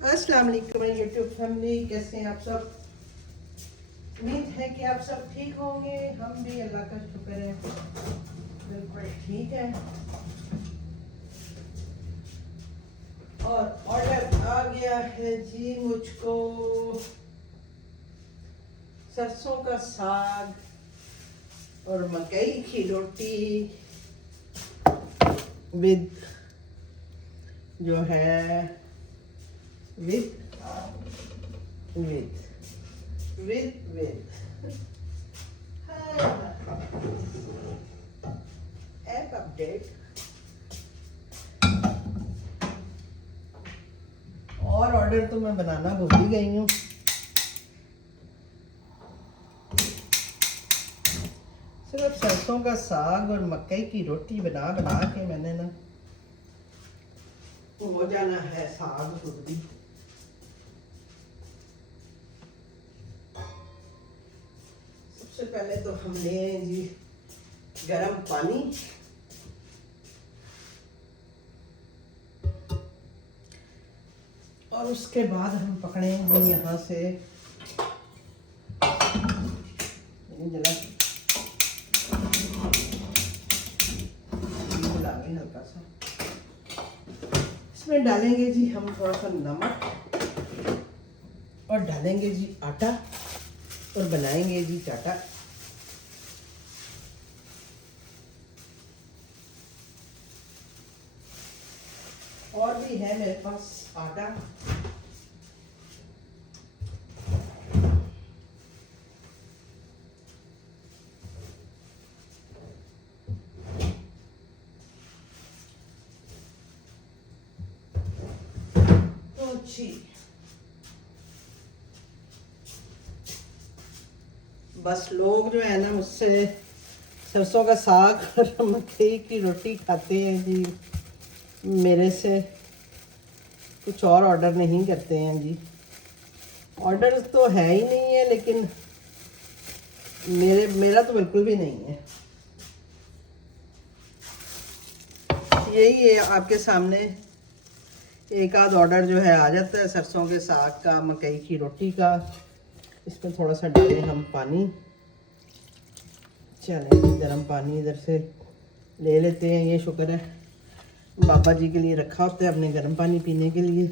अस्सलाम वालेकुम YouTube family, कैसे हैं आप सब। उम्मीद है कि आप सब ठीक होंगे। हम भी अल्लाह का शुक्र है बिल्कुल ठीक है। और ऑर्डर आ गया है जी मुझको, सरसों का साग और मकई की रोटी विद जो है with with with with app update. और ऑर्डर तो मैं बनाना भूल ही गई हूँ। सिर्फ सरसों का साग और मकई की रोटी बना बना के मैंने ना हो जाना है साग खुद। सबसे पहले तो हम ले जी गरम पानी, और उसके बाद हम पकड़ेंगे यहाँ से जला हल्का सा। इसमें डालेंगे जी हम थोड़ा सा नमक और डालेंगे जी आटा और बनाएंगे जी चाटा। और भी है मेरे पास आटा। तो अच्छी बस लोग जो है ना मुझसे सरसों का साग और मकई की रोटी खाते हैं जी, मेरे से कुछ और ऑर्डर नहीं करते हैं जी। ऑर्डर तो है ही नहीं है, लेकिन मेरा तो बिल्कुल भी नहीं है। यही है आपके सामने एक आध ऑर्डर जो है आ जाता है सरसों के साग का, मकई की रोटी का। इसमें थोड़ा सा डालें हम पानी। चलें गर्म पानी इधर से ले लेते हैं। ये शुक्र है बाबा जी के लिए रखा होता है अपने गर्म पानी पीने के लिए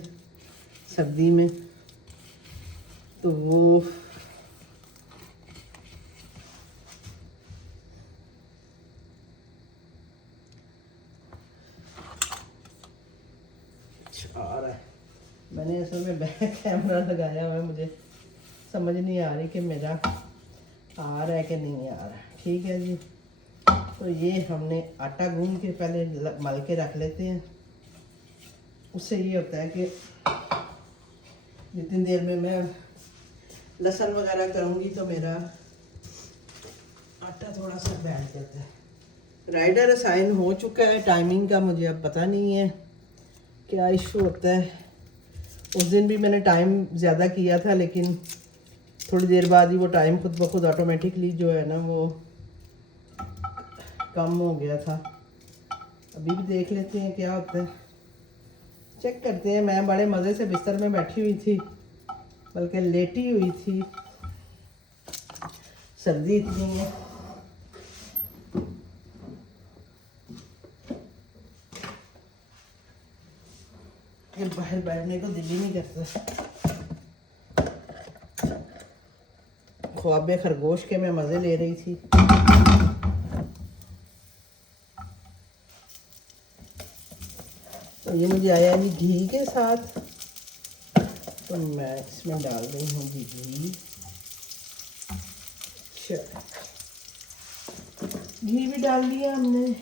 सर्दी में, तो वो आ रहा है। मैंने असल में बैक कैमरा लगाया हुआ है, मुझे समझ नहीं आ रही कि मेरा आ रहा है कि नहीं आ रहा है। ठीक है जी, तो ये हमने आटा गूंद के पहले मल के रख लेते हैं। उससे ये होता है कि जितनी देर में मैं लहसुन वगैरह करूँगी तो मेरा आटा थोड़ा सा बैठ जाता है। राइडर असाइन हो चुका है, टाइमिंग का मुझे अब पता नहीं है क्या इशू होता है। उस दिन भी मैंने टाइम ज़्यादा किया था, लेकिन थोड़ी देर बाद ही वो टाइम खुद ब खुद ऑटोमेटिकली जो है ना वो कम हो गया था। अभी भी देख लेते हैं क्या होता है, चेक करते हैं। मैं बड़े मज़े से बिस्तर में बैठी हुई थी, बल्कि लेटी हुई थी, सर्दी इतनी है। बाहर बैठने को दिल ही नहीं करता। ख्वाबे खरगोश के मैं मज़े ले रही थी। तो ये मुझे आया जी घी के साथ, तो मैं इसमें डाल रही हूँ जी घी। घी भी डाल दिया हमने।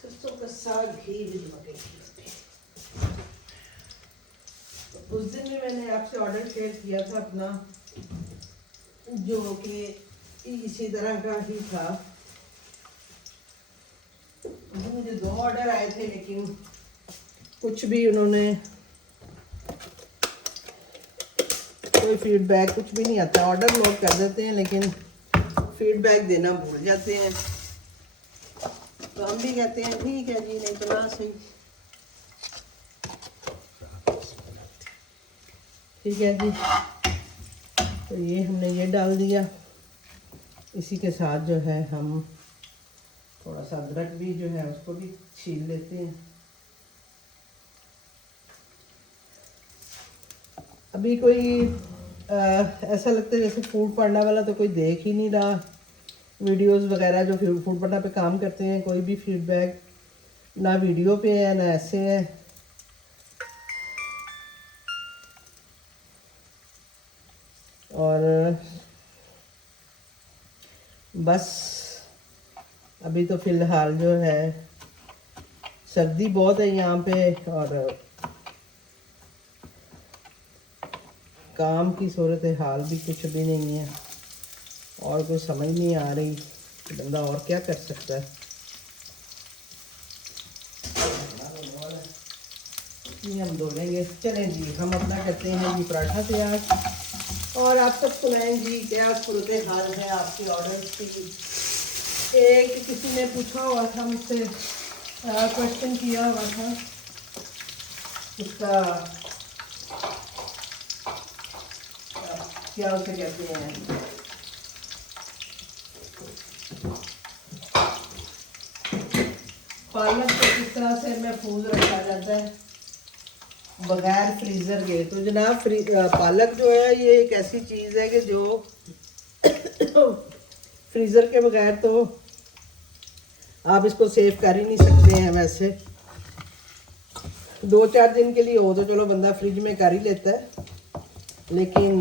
सरसों का साग घी विद मकई की रोटी। उस दिन भी मैंने आपसे ऑर्डर शेयर किया था अपना, जो कि इसी तरह का ही था। मुझे 2 ऑर्डर आए थे, लेकिन कुछ भी उन्होंने कोई फीडबैक कुछ भी नहीं आता। ऑर्डर लोग कर देते हैं लेकिन फीडबैक देना भूल जाते हैं। तो हम भी कहते हैं ठीक है जी, नहीं तो ना सही। ठीक है जी, तो ये हमने ये डाल दिया। इसी के साथ जो है हम थोड़ा सा अदरक भी जो है उसको भी छील लेते हैं। अभी कोई ऐसा लगता है जैसे फूड पांडा वाला तो कोई देख ही नहीं रहा वीडियोस वगैरह। जो फूड पांडा पे काम करते हैं, कोई भी फीडबैक ना वीडियो पे है ना ऐसे है। और बस अभी तो फ़िलहाल जो है सर्दी बहुत है यहाँ पे, और काम की सूरत हाल भी कुछ भी नहीं है, और कोई समझ नहीं आ रही कि बंदा और क्या कर सकता है। ये हम धो लेंगे। चलें जी, हम अपना करते हैं जी पराठा तैयार, और आप सब सुनाएं जी क्या सूरत हाल है आपके ऑर्डर की। एक किसी ने पूछा हुआ था मुझसे, क्वेश्चन किया हुआ था, उसका क्या उसे कहते हैं, पालक को किस तरह से महफूज रखा जाता है बगैर फ्रीज़र के। तो जनाब पालक जो है ये एक ऐसी चीज़ है कि जो फ्रीज़र के बगैर तो आप इसको सेव कर ही नहीं सकते हैं। वैसे 2-4 दिन के लिए हो तो चलो बंदा फ्रिज में कर ही लेता है, लेकिन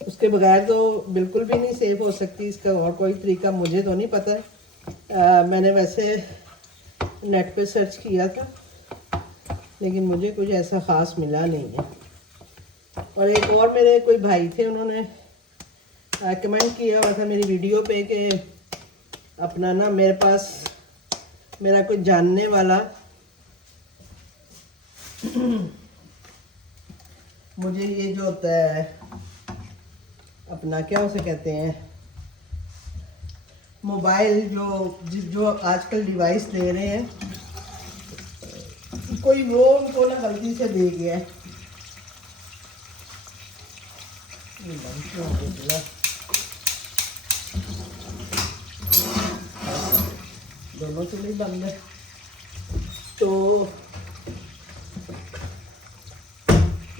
उसके बगैर तो बिल्कुल भी नहीं सेव हो सकती। इसका और कोई तरीका मुझे तो नहीं पता है। मैंने वैसे नेट पे सर्च किया था, लेकिन मुझे कुछ ऐसा ख़ास मिला नहीं है। और एक और मेरे कोई भाई थे, उन्होंने कमेंट किया हुआ था मेरी वीडियो पे कि अपना ना मेरे पास मेरा कोई जानने वाला मुझे ये जो होता है अपना क्या उसे कहते हैं, मोबाइल जो आजकल डिवाइस दे रहे हैं, कोई वो उनको ना गलती से दे गया है। दोनों चूल्हे बंद है। तो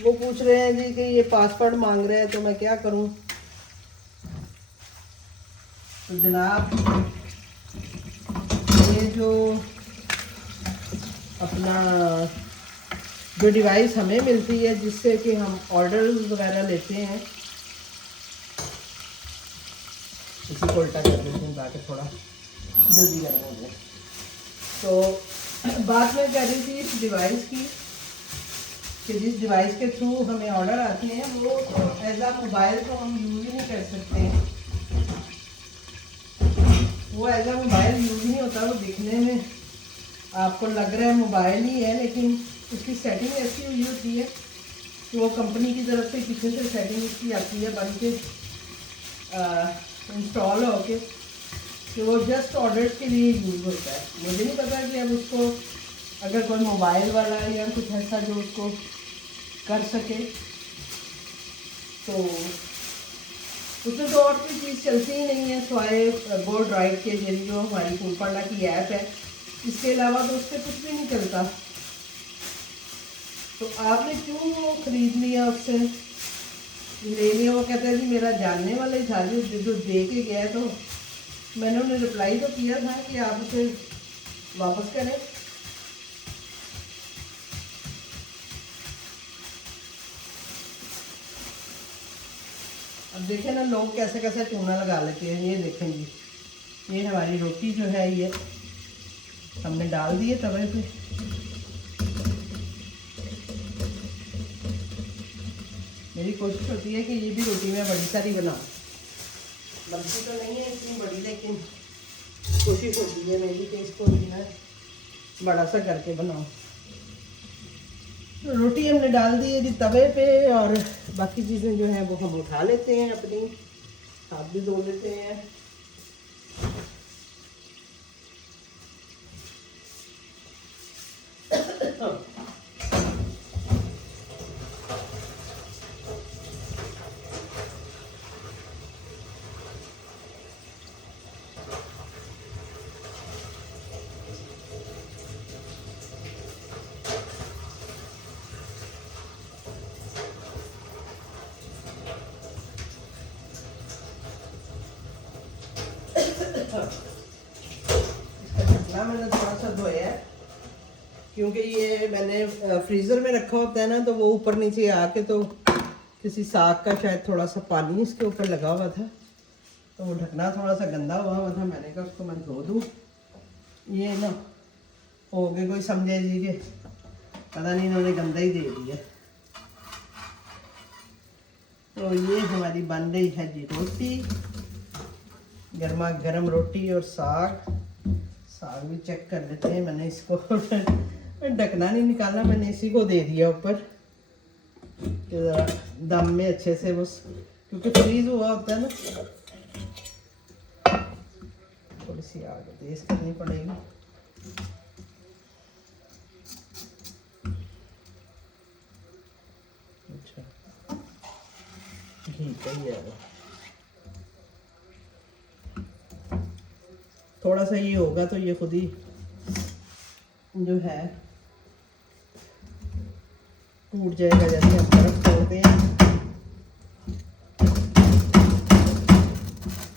वो पूछ रहे हैं जी कि ये पासवर्ड मांग रहे हैं, तो मैं क्या करूं। तो जनाब ये जो अपना जो डिवाइस हमें मिलती है जिससे कि हम ऑर्डर वगैरह लेते हैं, इसी को उल्टा कर देते हैं ताकि थोड़ा जल्दी करना हो। तो बात मैं कर रही थी इस डिवाइस की कि जिस डिवाइस के थ्रू हमें ऑर्डर आते हैं वो एज आ मोबाइल तो हम यूज़ ही नहीं कर सकते। वो एज आ मोबाइल यूज़ ही नहीं होता। वो दिखने में आपको लग रहा है मोबाइल ही है, लेकिन उसकी सेटिंग ऐसी हुई होती है कि वो कंपनी की तरफ से पीछे से सेटिंग उसकी आती है बन के इंस्टॉल होके, कि वो जस्ट ऑर्डर्स के लिए यूज़ होता है। मुझे नहीं पता कि अब उसको अगर कोई मोबाइल वाला या कुछ ऐसा जो उसको कर सके, तो उसमें तो और कोई चीज़ चलती ही नहीं है सिवाय गो ड्राइव के जरिए जो हमारी फूड पांडा की ऐप है। इसके अलावा तो उससे कुछ भी नहीं चलता। तो आपने क्यों वो ख़रीद लिया, उससे ले लिया। वो कहता है जी मेरा जानने वाला ही था जो दे के गया। तो मैंने उन्हें रिप्लाई तो किया था कि आप उसे वापस करें। अब देखें ना लोग कैसे कैसे चूना लगा लेते हैं। ये देखें जी, ये हमारी रोटी जो है ये हमने डाल दी है तवे पे। मेरी कोशिश होती है कि ये भी रोटी मैं बड़ी सारी बनाऊँ। बनती तो नहीं है इतनी बड़ी, लेकिन कोशिश होती है मेरी कि इसको भी मैं बड़ा सा करके बनाऊँ। तो रोटी हमने डाल दी है जी तवे पे, और बाकी चीज़ें जो हैं वो हम उठा लेते हैं, अपनी हाथ भी धो लेते हैं। ढकना मैंने थोड़ा सा धोया है, क्योंकि ये मैंने फ्रीज़र में रखा होता है ना, तो वो ऊपर नीचे आके तो किसी साग का शायद थोड़ा सा पानी इसके ऊपर लगा हुआ था, तो वो ढकना थोड़ा सा गंदा हुआ था। मैंने कहा उसको मैं धो दूँ। ये ना हो गए कोई समझे जी कि पता नहीं इन्होंने गंदा ही दे दिया। तो ये हमारी बन रही है जी रोटी, गर्मा गर्म रोटी और साग। साग भी चेक कर लेते हैं। मैंने इसको ढकना नहीं निकाला, मैंने इसी को दे दिया ऊपर कि ज़रा दम में अच्छे से वो, क्योंकि फ्रीज हुआ होता है ना। थोड़ी सी आग तेज करनी पड़ेगी। अच्छा घी का ही है, थोड़ा सा ये होगा तो ये खुद ही जो है टूट जाएगा, जैसे हम बर्फ तोड़ते हैं।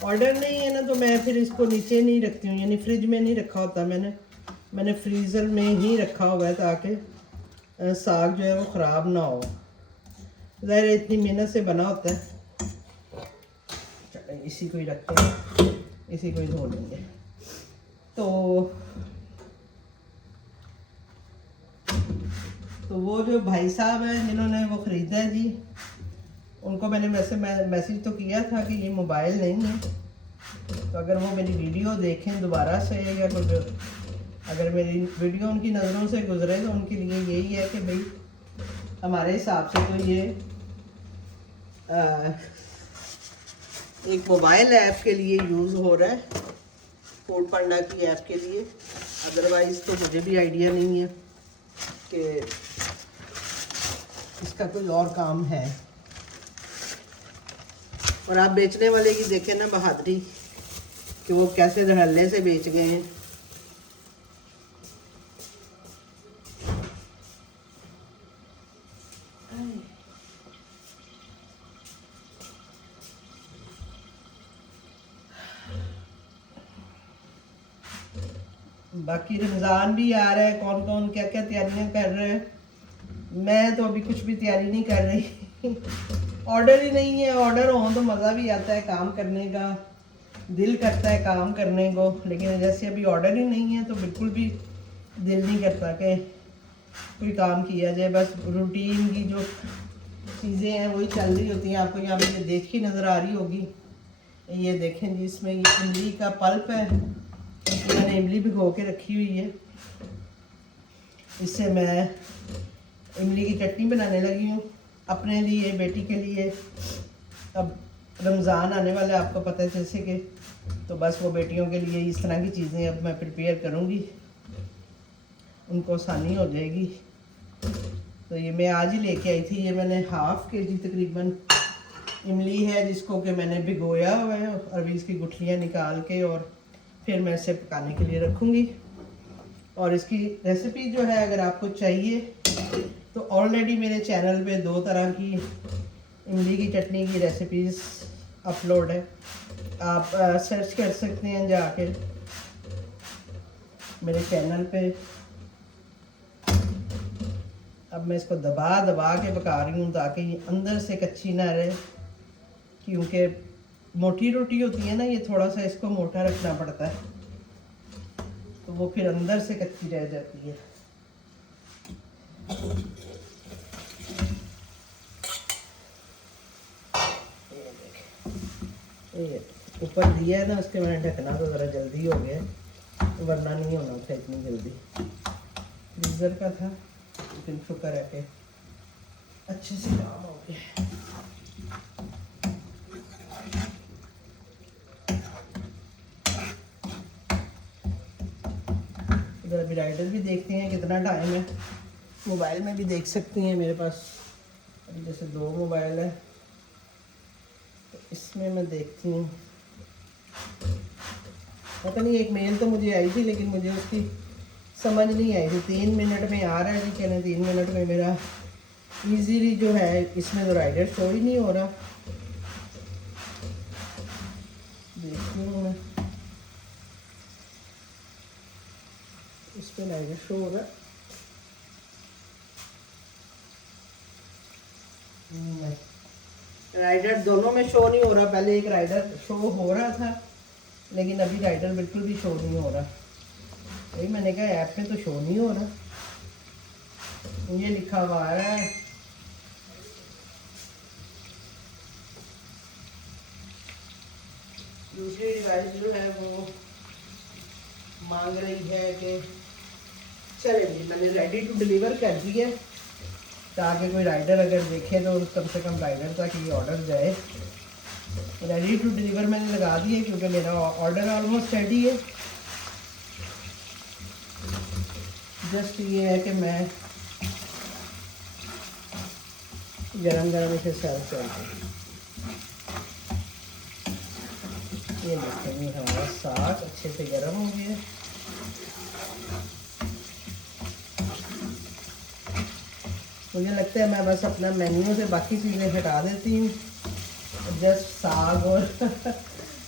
ऑर्डर नहीं है ना, तो मैं फिर इसको नीचे नहीं रखती हूँ, यानी फ्रिज में नहीं रखा होता। मैंने फ्रीज़र में ही रखा हुआ है, ताकि साग जो है वो ख़राब ना हो। ज़ाहिर है इतनी मेहनत से बना होता है। चलो इसी को ही रखते हैं, इसी को ही धो लेंगे। तो वो जो भाई साहब हैं जिन्होंने वो ख़रीदा है जी, उनको मैंने वैसे मैसेज तो किया था कि ये मोबाइल नहीं है, तो अगर वो मेरी वीडियो देखें दोबारा से, या कुछ अगर मेरी वीडियो उनकी नज़रों से गुजरे, तो उनके लिए यही है कि भाई हमारे हिसाब से तो ये एक मोबाइल ऐप के लिए यूज़ हो रहा है, फूड पांडा की ऐप के लिए। अदरवाइज़ तो मुझे भी आइडिया नहीं है कि इसका कोई और काम है। और आप बेचने वाले की देखें ना बहादुरी, कि वो कैसे धड़ल्ले से बेच गए हैं। बाकी रमज़ान भी आ रहा है, कौन कौन क्या क्या तैयारियां कर रहे हैं। मैं तो अभी कुछ भी तैयारी नहीं कर रही। ऑर्डर ही नहीं है। ऑर्डर हो तो मज़ा भी आता है, काम करने का दिल करता है काम करने को, लेकिन जैसे अभी ऑर्डर ही नहीं है तो बिल्कुल भी दिल नहीं करता कि कोई काम किया जाए। बस रूटीन की जो चीज़ें हैं वही चल रही होती हैं। आपको यहाँ पे देखी नज़र आ रही होगी, ये देखें जी, इसमें ये इमली का पल्प है। मैंने इमली भिगो के रखी हुई है, इससे मैं इमली की चटनी बनाने लगी हूँ अपने लिए, बेटी के लिए। अब रमज़ान आने वाला है, आपको पता है जैसे कि, तो बस वो बेटियों के लिए इस तरह की चीज़ें अब मैं प्रिपेयर करूँगी, उनको आसानी हो जाएगी। तो ये मैं आज ही लेके आई थी। ये मैंने हाफ़ के जी तकरीबन इमली है, जिसको कि मैंने भिगोया हुआ है, और अभी इसकी गुठलियाँ निकाल के और फिर मैं इसे पकाने के लिए रखूँगी। और इसकी रेसिपी जो है अगर आपको चाहिए तो ऑलरेडी मेरे चैनल पे 2 तरह की इमली की चटनी की रेसिपीज़ अपलोड है, आप सर्च कर सकते हैं जाके मेरे चैनल पे। अब मैं इसको दबा दबा के पका रही हूँ ताकि ये अंदर से कच्ची ना रहे, क्योंकि मोटी रोटी होती है ना, ये थोड़ा सा इसको मोटा रखना पड़ता है, तो वो फिर अंदर से कच्ची रह जाती है। ये ऊपर दिया है ना, उसके मैंने ढकना तो ज़रा जल्दी हो गया, वरना नहीं होना था इतनी जल्दी। फ्रीज़र का था, लेकिन शुक्र है कि अच्छे से काम हो गया। इधर अभी राइडर भी देखते हैं कितना टाइम है, मोबाइल में भी देख सकती हैं। मेरे पास अभी जैसे 2 मोबाइल है, तो इसमें मैं देखती हूँ। पता नहीं, एक मेल तो मुझे आई थी, लेकिन मुझे उसकी समझ नहीं आई थी। 3 मिनट में आ रहा है जी, कहने 3 मिनट में मेरा इजीली जो है, इसमें तो राइडर शो ही नहीं हो रहा। देखती हूँ मैं, इस पर राइडर शो हो रहा है। राइडर दोनों में शो नहीं हो रहा। पहले एक राइडर शो हो रहा था, लेकिन अभी राइडर बिल्कुल भी शो नहीं हो रहा। वही मैंने कहा ऐप में तो शो नहीं हो रहा। ये लिखा हुआ आ रहा है दूसरी डिवाइस जो है वो मांग रही है कि चलेंगे। मैंने रेडी टू डिलीवर कर दी है, ताकि कोई राइडर अगर देखे तो कम से कम राइडर तक ये ऑर्डर जाए। रेडी टू डिलीवर मैंने लगा दी है, क्योंकि मेरा ऑर्डर ऑलमोस्ट रेडी है। जस्ट ये है कि मैं गरम गरम इसे सर्व करती हूँ। ये देखेंगे हमारा साग अच्छे से गर्म हो गया। मुझे लगता है मैं बस अपना मेन्यू से बाकी चीज़ें हटा देती हूँ, जस्ट साग और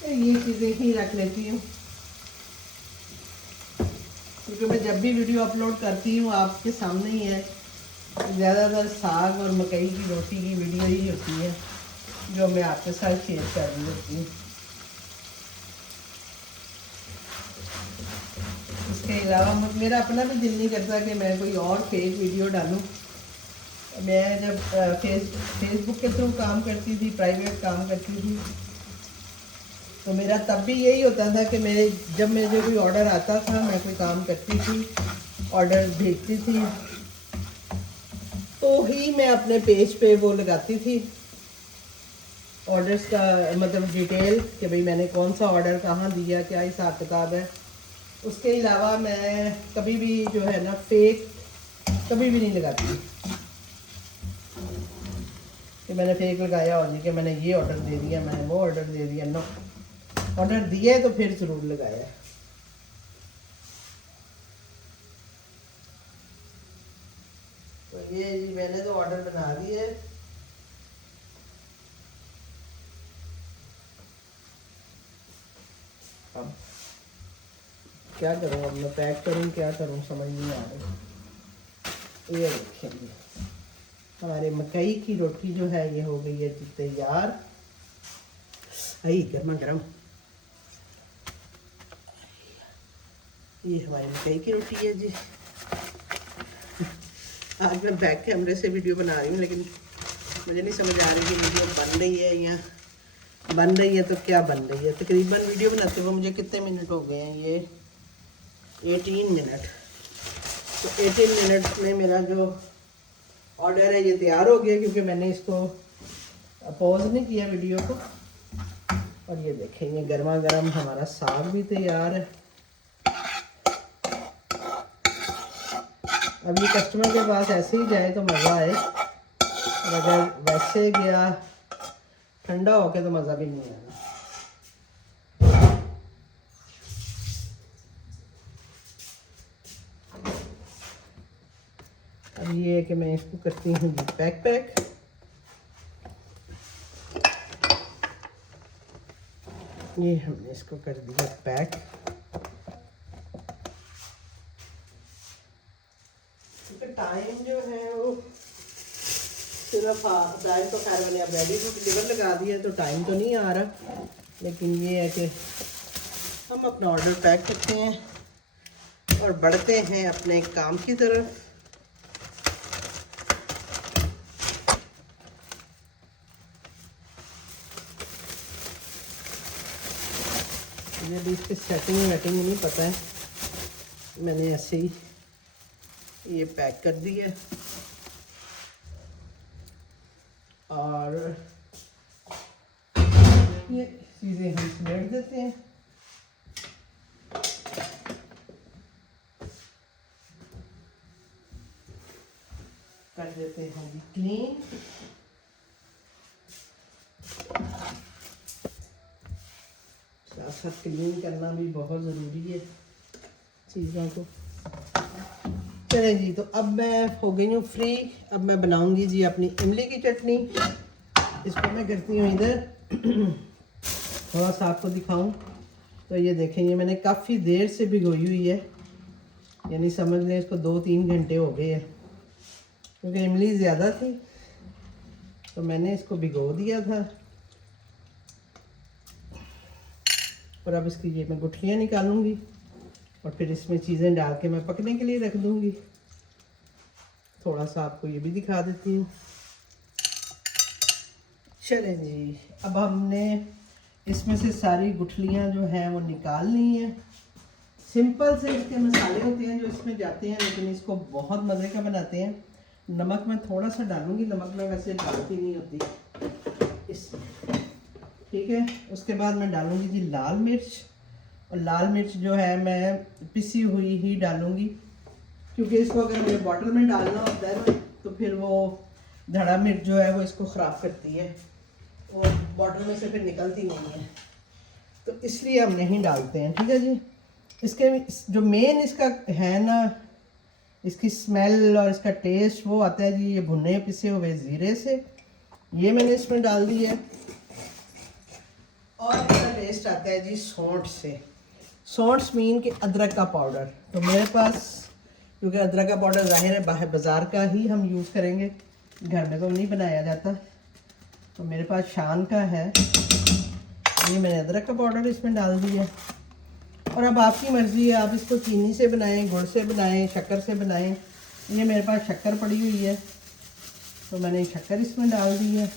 ये चीज़ें ही रख लेती हूँ, क्योंकि मैं जब भी वीडियो अपलोड करती हूँ आपके सामने ही है। ज़्यादातर साग और मकई की रोटी की वीडियो ही होती है जो मैं आपके साथ शेयर कर रही होती हूँ। इसके अलावा मेरा अपना भी दिल नहीं करता कि मैं कोई और फेक वीडियो डालूँ। मैं जब फेसबुक के थ्रू काम करती थी, प्राइवेट काम करती थी, तो मेरा तब भी यही होता था कि जब मुझे कोई ऑर्डर आता था, मैं कोई काम करती थी, ऑर्डर भेजती थी, तो ही मैं अपने पेज पे वो लगाती थी ऑर्डर्स का, मतलब डिटेल कि भाई मैंने कौन सा ऑर्डर कहाँ दिया, क्या हिसाब किताब है। उसके अलावा मैं कभी भी जो है ना फेक कभी भी नहीं लगाती कि मैंने फेक लगाया हो जी कि मैंने ये ऑर्डर दे दिया, मैंने वो ऑर्डर दे दिया। नो, ऑर्डर दिया है तो फिर ज़रूर लगाया। तो ये जी मैंने तो ऑर्डर बना दिया है। अब क्या करूँ, अब मैं पैक करूँ क्या करूँ समझ नहीं आ रही। ये देखिए हमारे मकई की रोटी जो है ये हो गई है तैयार। आई गर्मा गर्म, ये हमारी मकई की रोटी है जी। आज मैं बैक कैमरे से वीडियो बना रही हूँ, लेकिन मुझे नहीं समझ आ रही कि वीडियो बन रही है या बन रही है तो क्या बन रही है। तकरीबन वीडियो बनाते हुए मुझे कितने मिनट हो गए हैं, ये 18 मिनट। तो 18 मिनट में मेरा जो ऑर्डर है ये तैयार हो गया, क्योंकि मैंने इसको पॉज नहीं किया वीडियो को। और ये देखेंगे गर्मा गर्म हमारा साग भी तैयार है। अब ये कस्टमर के पास ऐसे ही जाए तो मज़ा आए, और अगर वैसे गया ठंडा होके तो मज़ा भी नहीं आएगा। अब ये है कि मैं इसको करती हूँ पैक। ये हमने इसको कर दिया पैक। क्योंकि टाइम जो है वो सिर्फ टाइम तो खैर मैंने अब रेडी टू डिलीवर लगा दिया है, तो टाइम तो नहीं आ रहा, लेकिन ये है कि हम अपना ऑर्डर पैक करते हैं और बढ़ते हैं अपने काम की तरफ। मुझे अभी इसकी सेटिंग वेटिंग नहीं पता है, मैंने ऐसे ही ये पैक कर दी है। और ये चीज़ें हम समेट देते हैं। कर देते हैं जी क्लीन। साथ साथ क्लीन करना भी बहुत ज़रूरी है चीज़ों को। चलें जी, तो अब मैं हो गई हूँ फ्री। अब मैं बनाऊंगी जी अपनी इमली की चटनी। इसको मैं करती हूँ इधर, थोड़ा सा आपको दिखाऊं। तो ये देखें, ये मैंने काफ़ी देर से भिगोई हुई है, यानी समझ लें इसको 2-3 घंटे हो गए हैं, क्योंकि इमली ज़्यादा थी तो मैंने इसको भिगो दिया था। और अब इसकी ये मैं गुठलियाँ निकालूंगी और फिर इसमें चीज़ें डाल के मैं पकने के लिए रख दूंगी। थोड़ा सा आपको ये भी दिखा देती हूँ। चलें जी, अब हमने इसमें से सारी गुठलियाँ जो हैं वो निकाल ली हैं। सिंपल से इसके मसाले होते हैं जो इसमें जाते हैं, लेकिन इसको बहुत मज़े का बनाते हैं। नमक मैं थोड़ा सा डालूंगी, नमक मैं वैसे डालती नहीं होती इसमें, ठीक है। उसके बाद मैं डालूंगी जी लाल मिर्च, और लाल मिर्च जो है मैं पिसी हुई ही डालूंगी, क्योंकि इसको अगर मुझे बॉटल में डालना होता है ना तो फिर वो धड़ा मिर्च जो है वो इसको ख़राब करती है और बॉटल में से फिर निकलती नहीं है, तो इसलिए हम नहीं डालते हैं, ठीक है जी। इसके जो मेन इसका है ना, इसकी स्मेल और इसका टेस्ट वो आता है जी ये भुने पिसे हुए ज़ीरे से। ये मैंने इसमें डाल दी है। और इसका टेस्ट आता है जी सौंठ से। सौंठ मीन के अदरक का पाउडर। तो मेरे पास, क्योंकि अदरक का पाउडर ज़ाहिर है बाहर बाज़ार का ही हम यूज़ करेंगे, घर में तो नहीं बनाया जाता, तो मेरे पास शान का है। ये मैंने अदरक का पाउडर इसमें डाल दिया। और अब आपकी मर्ज़ी है, आप इसको चीनी से बनाएं, गुड़ से बनाएं, शक्कर से बनाएं। ये मेरे पास शक्कर पड़ी हुई है तो मैंने शक्कर इसमें डाल दी है,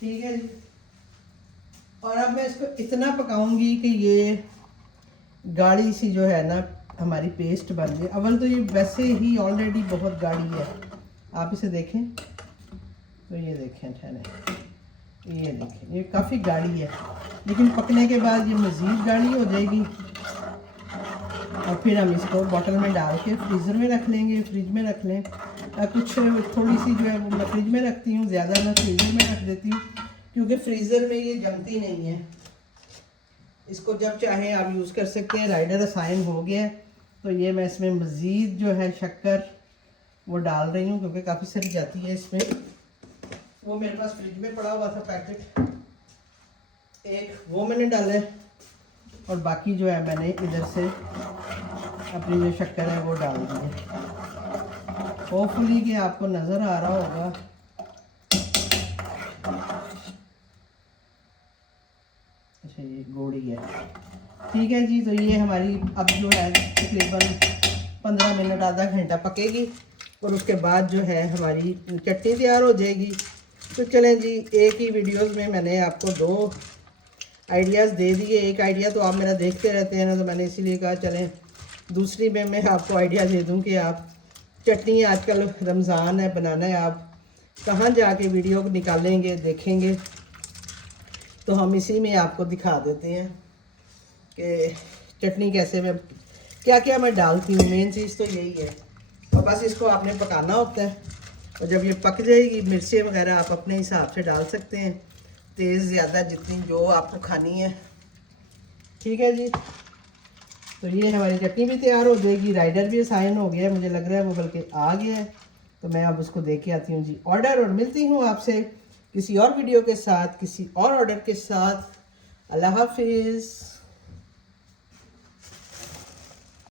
ठीक है जी। और अब मैं इसको इतना पकाऊंगी कि ये गाढ़ी सी जो है ना हमारी पेस्ट बन जाए। अव्वल तो ये वैसे ही ऑलरेडी बहुत गाढ़ी है, आप इसे देखें तो ये देखें ठहरे, ये देखें ये काफ़ी गाढ़ी है, लेकिन पकने के बाद ये मज़ीद गाढ़ी हो जाएगी। और फिर हम इसको बॉटल में डाल के फ्रीज़र में रख लेंगे, फ्रिज में रख लें। कुछ थोड़ी सी जो है वो मैं फ्रिज में रखती हूँ, ज़्यादा मैं फ्रीज़र में रख देती हूँ, क्योंकि फ्रीज़र में ये जमती नहीं है। इसको जब चाहें आप यूज़ कर सकते हैं। राइडर असाइन हो गया है, तो ये मैं इसमें मज़ीद जो है शक्कर वो डाल रही हूँ, क्योंकि काफ़ी सारी जाती है इसमें। वो मेरे पास फ्रिज में पड़ा हुआ था पैकेट, एक वो मैंने डाला है, और बाकी जो है मैंने इधर से अपनी जो शक्कर है वो डाल दी है। होपफुली कि आपको नज़र आ रहा होगा। अच्छा ये गोड़ी है, ठीक है जी। तो ये हमारी अब जो है तकरीबन 15 मिनट आधा घंटा पकेगी, और उसके बाद जो है हमारी चटनी तैयार हो जाएगी। तो चलें जी, एक ही वीडियोस में मैंने आपको 2 आइडियाज़ दे दिए। एक आइडिया तो आप मेरा देखते रहते हैं ना, तो मैंने इसीलिए कहा चलें दूसरी में मैं आपको आइडिया दे दूं कि आप चटनी, आजकल रमज़ान है, बनाना है, आप कहाँ जाके वीडियो निकालेंगे देखेंगे, तो हम इसी में आपको दिखा देते हैं कि चटनी कैसे मैं क्या क्या मैं डालती हूँ। मेन चीज़ तो यही है, और बस इसको आपने पकाना होता है। और जब ये पक जाएगी, मिर्चें वगैरह आप अपने हिसाब से डाल सकते हैं, तेज़ ज़्यादा जितनी जो आपको खानी है, ठीक है जी। तो ये हमारी चटनी भी तैयार हो जाएगी। राइडर भी असाइन हो गया है, मुझे लग रहा है वो बल्कि आ गया है, तो मैं अब उसको दे के आती हूँ जी ऑर्डर, और मिलती हूँ आपसे किसी और वीडियो के साथ, किसी और ऑर्डर के साथ। अल्लाह हाफिज़।